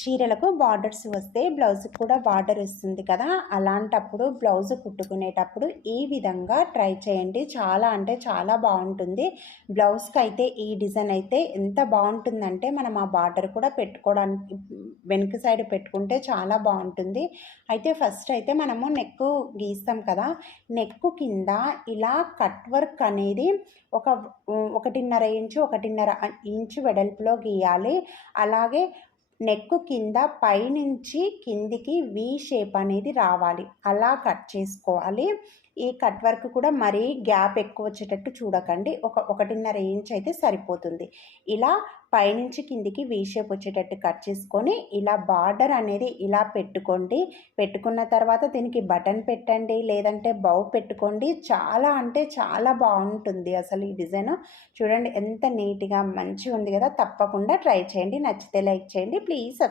చీరలకు బార్డర్స్ వస్తే బ్లౌజ్కి కూడా బార్డర్ వస్తుంది కదా, అలాంటప్పుడు బ్లౌజ్ కుట్టుకునేటప్పుడు ఈ విధంగా ట్రై చేయండి. చాలా అంటే చాలా బాగుంటుంది. బ్లౌజ్కి అయితే ఈ డిజైన్ అయితే ఎంత బాగుంటుందంటే మనం ఆ బార్డర్ కూడా పెట్టుకోవడానికి వెనుక సైడ్ పెట్టుకుంటే చాలా బాగుంటుంది. అయితే ఫస్ట్ అయితే మనము నెక్ గీస్తాం కదా, నెక్ కింద ఇలా కట్ వర్క్ అనేది ఒక 1.5 ఇంచు వెడల్పులో గీయాలి. అలాగే నెక్ కింద పైనుంచి కిందికి వి షేప్ అనేది రావాలి, అలా కట్ చేసుకోవాలి. ఈ కట్ వర్క్ కూడా మరీ గ్యాప్ ఎక్కువ వచ్చేటట్టు చూడకండి, 1.5 ఇంచ్ అయితే సరిపోతుంది. ఇలా పైనుంచి కిందికి వి షేప్ వచ్చేటట్టు కట్ చేసుకొని ఇలా బార్డర్ అనేది ఇలా పెట్టుకోండి. పెట్టుకున్న తర్వాత దీనికి బటన్ పెట్టండి, లేదంటే బౌ పెట్టుకోండి. చాలా అంటే చాలా బాగుంటుంది అసలు ఈ డిజైన్. చూడండి ఎంత నీట్గా మంచిగా ఉంది కదా. తప్పకుండా ట్రై చేయండి. నచ్చితే లైక్ చేయండి. ప్లీజ్